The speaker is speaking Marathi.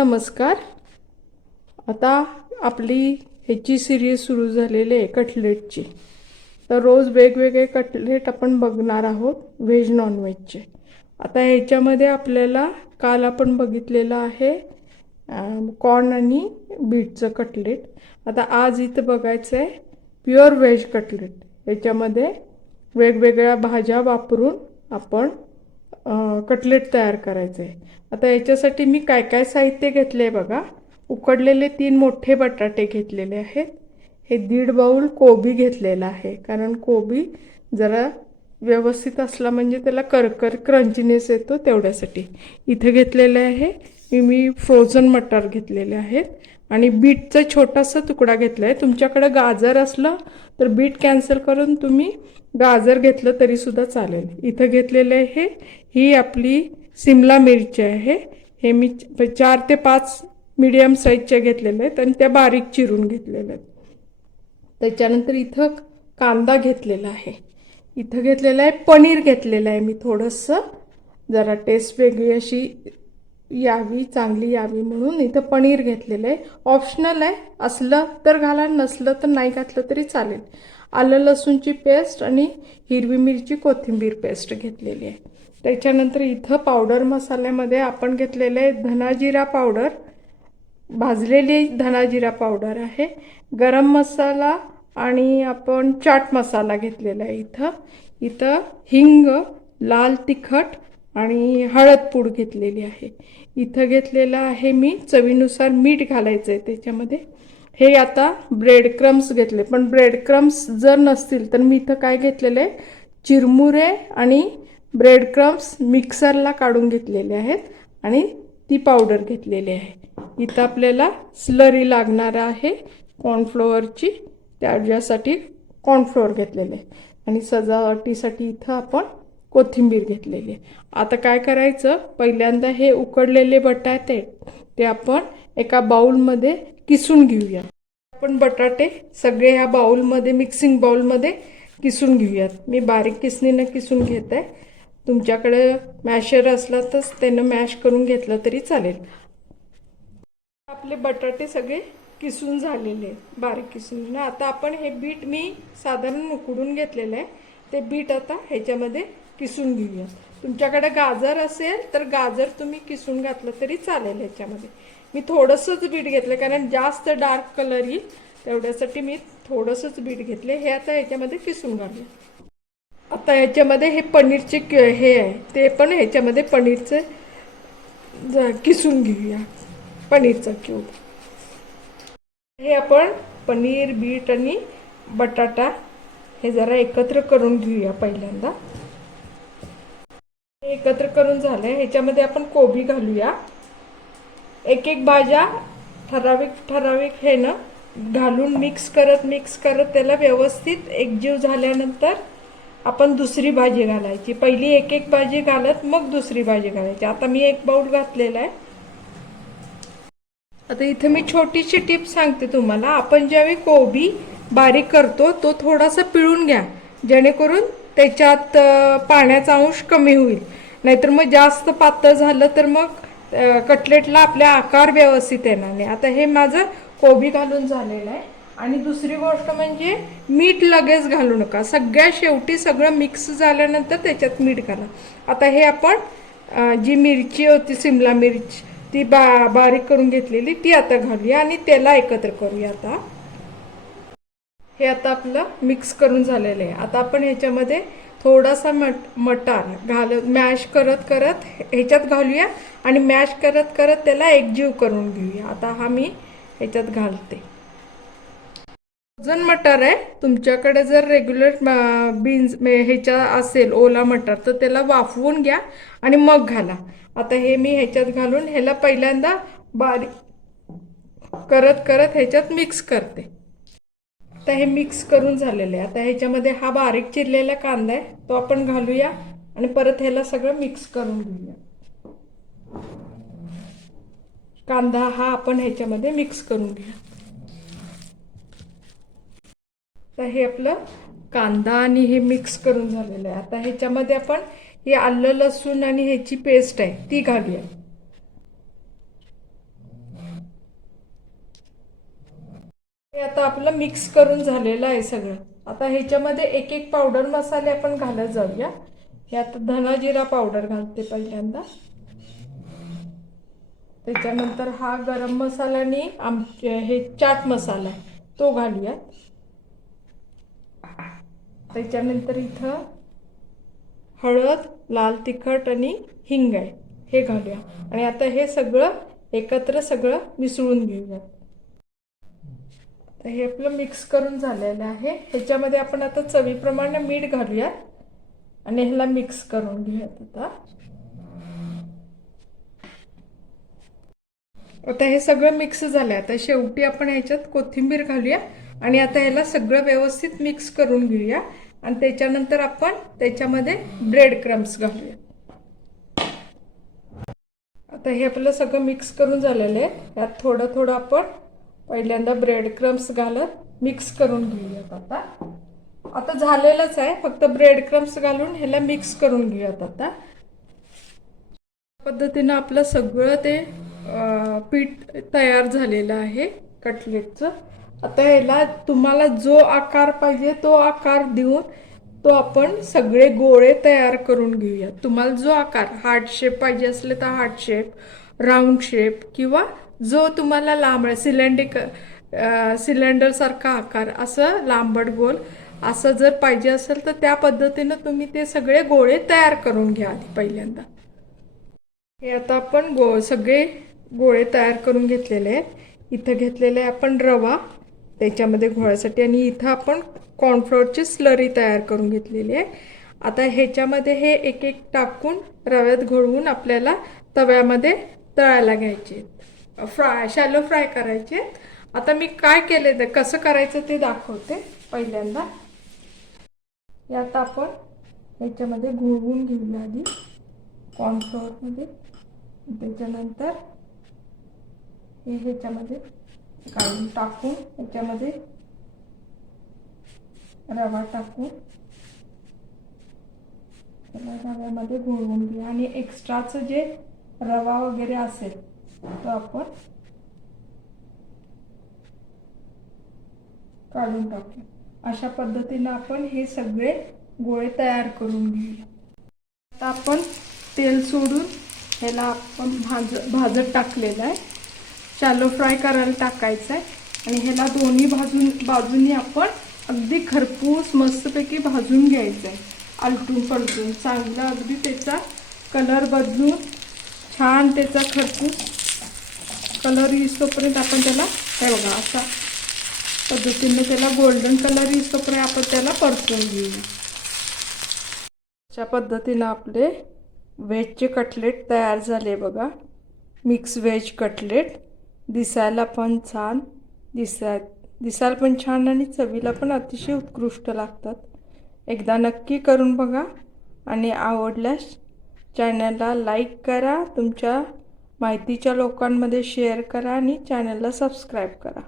नमस्कार. आता आपली ह्याची सिरीज सुरू झालेली आहे कटलेटची. तर रोज वेगवेगळे कटलेट आपण बघणार आहोत व्हेज नॉनव्हेजचे आता ह्याच्यामध्ये आपल्याला काल आपण बघितलेलं आहे कॉर्न आणि बीटचं कटलेट. आता आज इथं बघायचं आहे प्युअर व्हेज कटलेट. याच्यामध्ये वेगवेगळ्या भाज्या वापरून आपण कटलेट तयार करायचं आहे आता याच्यासाठी मी काय काय साहित्य घेतले आहे बघा. उकडलेले तीन मोठे बटाटे घेतलेले आहेत. हे दीड बाऊल कोबी घेतलेला आहे. कारण कोबी जरा व्यवस्थित असला म्हणजे त्याला करकर क्रंचीनेस येतो तेवढ्यासाठी. इथं घेतलेले आहे. मी मी फ्रोझन मटार घेतलेले आहेत. आणि बीटचा छोटासा तुकडा घेतला आहे तुमच्याकडं गाजर असलं तर बीट कॅन्सल करून तुम्ही गाजर घेतलं तरीसुद्धा चालेल. इथं घेतलेलं आहे ही. आपली सिमला मिरची आहे. हे मी चार ते पाच मीडियम साईजच्या घेतलेल्या आहेत आणि त्या बारीक चिरून घेतलेल्या आहेत. त्याच्यानंतर इथं कांदा घेतलेला आहे. इथं घेतलेलं आहे. पनीर घेतलेलं आहे मी थोडंसं. जरा टेस्ट वेगळी अशी यावी चांगली यावी म्हणून इथं पनीर घेतलेलं आहे. ऑप्शनल आहे. असलं तर घाला नसलं तर नाही घातलं तरी चालेल. आलं लसूणची पेस्ट आणि हिरवी मिरची कोथिंबीर पेस्ट घेतलेली आहे. त्याच्यानंतर इथं पावडर मसाल्यामध्ये आपण घेतलेलं आहे धनाजिरा पावडर भाजलेली धनाजिरा पावडर आहे. गरम मसाला आणि आपण चाट मसाला घेतलेला आहे इथं. इथं हिंग लाल तिखट आणि हळद पूड घेतलेली आहे. इथं घेतलेलं आहे मी चवीनुसार मीठ घालायचं आहे त्याच्यामध्ये. हे आता ब्रेड क्रम्स घेतले. पण ब्रेड क्रम्स जर नसतील तर मी इथं काय घेतलेलं आहे चिरमुरे आणि ब्रेड क्रम्स मिक्सरला काढून घेतलेले आहेत आणि ती पावडर घेतलेली आहे. इथं आपल्याला स्लरी लागणार आहे कॉर्नफ्लोअरची त्याच्यासाठी कॉर्नफ्लोअर घेतलेले आहे. आणि सजावटीसाठी इथं आपण कोथिंबीर घेतलेली आहे. आता काय करायचं? पहिल्यांदा हे उकडलेले बटाटे ते आपण एका बाउलमध्ये किसून घेऊया. आपण बटाटे सगळे ह्या बाऊलमध्ये मिक्सिंग बाऊलमध्ये किसून घेऊयात. मी बारीक किसणीनं किसून घेत. आहे तुमच्याकडे मॅशर असला तर त्यानं मॅश करून घेतलं तरी चालेल. आपले बटाटे सगळे किसून झालेले आहेत बारीक किसून आता आपण हे बीट मी साधारण उकडून घेतलेलं आहे. ते बीट आता ह्याच्यामध्ये किसून घेऊया. तुमच्याकडे गाजर असेल तर गाजर तुम्ही किसून घातलं तरी चालेल ह्याच्यामध्ये. मी थोडंसंच बीट घेतलं कारण जास्त डार्क कलर येईल तेवढ्यासाठी मी थोडंसंच बीट घेतले. हे आता ह्याच्यामध्ये किसून घालूया. आता ह्याच्यामध्ये हे पनीरचे हे आहे ते पण ह्याच्यामध्ये पनीरचे ज- किसून घेऊया. पनीरचा क्यूब. हे आपण पनीर बीट आणि बटाटा हे जरा एकत्र करून घेऊया पहिल्यांदा. एकत्र करून झालंय. ह्याच्यामध्ये आपण कोबी घालूया. एक एक भाज्या ठराविक ठराविक हे ना घालून मिक्स करत मिक्स करत त्याला व्यवस्थित एकजीव झाल्यानंतर आपण दुसरी भाजी घालायची. पहिली एक एक भाजी घालत मग दुसरी भाजी घालायची. आता मी एक बाउल घातलेला आहे. आता इथे मी छोटीशी टिप सांगते तुम्हाला. आपण ज्यावेळी कोबी बारीक करतो तो थोडासा पिळून घ्या. जेणेकरून त्याच्यात पाण्याचा अंश कमी होईल. नाहीतर मग जास्त पातळ झालं तर मग कटलेटला आपल्या आकार व्यवस्थित येणार नाही. आता हे माझं कोबी घालून झालेलं आहे. आणि दुसरी गोष्ट म्हणजे मीठ लगेच घालू नका. सगळ्या शेवटी सगळं मिक्स झाल्यानंतर त्याच्यात मीठ घाला. आता हे आपण जी मिरची होती सिमला मिरची ती बा बारीक करून घेतलेली ती आता घालूया आणि त्याला एकत्र करूया आता. हे आता आपलं मिक्स करून झालेलं आहे. आता आपण ह्याच्यामध्ये थोडासा मट मटार घालत मॅश करत करत ह्याच्यात घालूया आणि मॅश करत करत त्याला एकजीव करून घेऊया. आता हा मी ह्याच्यात घालते. वजन मटार आहे. तुमच्याकडे जर रेग्युलर बीन्स ह्याच्या असेल ओला मटार तर त्याला वाफवून घ्या आणि मग घाला. आता हे मी ह्याच्यात घालून ह्याला पहिल्यांदा बारीक करत करत ह्याच्यात मिक्स करते. आता हे मिक्स करून झालेलं आहे. आता ह्याच्यामध्ये हा बारीक चिरलेला कांदा आहे तो आपण घालूया आणि परत ह्याला सगळं मिक्स करून घेऊया. कांदा हा आपण ह्याच्यामध्ये मिक्स करून घ्या तर हे आपलं कांदा आणि हे मिक्स करून झालेलं आहे. आता ह्याच्यामध्ये आपण हे आलं लसूण आणि ह्याची पेस्ट आहे ती घालूया. हे आता आपलं मिक्स करून झालेलं आहे सगळं. आता ह्याच्यामध्ये एक एक पावडर मसाले आपण घालत जाऊया. हे आता धनाजिरा पावडर घालते पहिल्यांदा. त्याच्यानंतर हा गरम मसाला आणि आमचे हे चाट मसाला आहे तो घालूयात. त्याच्यानंतर इथं हळद लाल तिखट आणि हिंग आहे. हे घालूया. आणि आता हे सगळं एकत्र सगळं मिसळून घेऊया तर हे आपलं मिक्स करून झालेलं आहे. ह्याच्यामध्ये आपण आता चवीप्रमाणे मीठ घालूयात आणि ह्याला मिक्स करून घेऊयात आता. आता हे सगळं मिक्स झालं आता शेवटी आपण ह्याच्यात कोथिंबीर घालूया आणि आता ह्याला सगळं व्यवस्थित मिक्स करून घेऊया. आणि त्याच्यानंतर आपण त्याच्यामध्ये ब्रेड क्रम्स घालूया. आता हे आपलं सगळं मिक्स करून झालेलं आहे. यात थोडं थोडं आपण पहिल्यांदा ब्रेड क्रम्स घालत मिक्स करून घेऊयात आता. आता झालेलंच आहे फक्त ब्रेड क्रम्स घालून ह्याला मिक्स करून घेऊयात आता. पद्धतीनं आपलं सगळं ते पीठ तयार झालेलं आहे कटलेटचं आता ह्याला तुम्हाला जो आकार पाहिजे तो आकार देऊन तो आपण सगळे गोळे तयार करून घेऊया तुम्हाला जो आकार हार्ट शेप पाहिजे असले तर हार्ट शेप राऊंड शेप किंवा जो तुम्हाला लांब सिलेंडिक सिलेंडरसारखा आकार असं लांबट गोल असं जर पाहिजे असेल तर त्या पद्धतीनं तुम्ही ते सगळे गोळे तयार करून घ्या आधी पहिल्यांदा. हे आता आपण गो सगळे गोळे तयार करून घेतलेले आहेत. इथं घेतलेले आहे आपण रवा त्याच्यामध्ये घोळ्यासाठी आणि इथं आपण कॉर्नफ्लोअरची स्लरी तयार करून घेतलेली आहे. आता ह्याच्यामध्ये हे एक एक टाकून रव्यात घोळवून आपल्याला तव्यामध्ये तळायला घ्यायचे. फ्राय शॅलो फ्राय करायचे. आता मी काय केले ते कसं करायचं ते दाखवते पहिल्यांदा. यात आपण ह्याच्यामध्ये घोळवून घेऊया आधी कॉर्नफ्लॉवरमध्ये त्याच्यानंतर हे ह्याच्यामध्ये काढून टाकून ह्याच्यामध्ये रवा टाकून रव्यामध्ये घोळवून घ्या आणि एक्स्ट्राचं जे रवा वगैरे असेल तो आपण काढून टाकू अशा पद्धतीनं आपण हे सगळे गोळे तयार करून घेऊया. आता आपण तेल सोडून ह्याला आपण भाज भाजत टाकलेलं आहे. शॅलो फ्राय करायला टाकायचं आहे. आणि ह्याला दोन्ही भाजून बाजूनी आपण अगदी खरपूस मस्तपैकी भाजून घ्यायचं आहे. आलटून पलटून चांगला अगदी त्याचा कलर बदलून छान त्याचा खरपूस कलर येईस्तोपर्यंत आपण त्याला हे बघा असा पद्धतीने त्याला गोल्डन कलर येईस्तोपर्यंत आपण त्याला परतून घेऊ. अशा पद्धतीनं आपले व्हेजचे कटलेट तयार झाले बघा. मिक्स व्हेज कटलेट दिसायला पण छान दिसाय दिसायला पण छान आणि चवीला पण अतिशय उत्कृष्ट लागतात. एकदा नक्की करून बघा आणि आवडल्यास चॅनलला लाईक करा तुमच्या माहितीच्या लोकांमध्ये शेअर करा आणि चॅनलला सबस्क्राईब करा.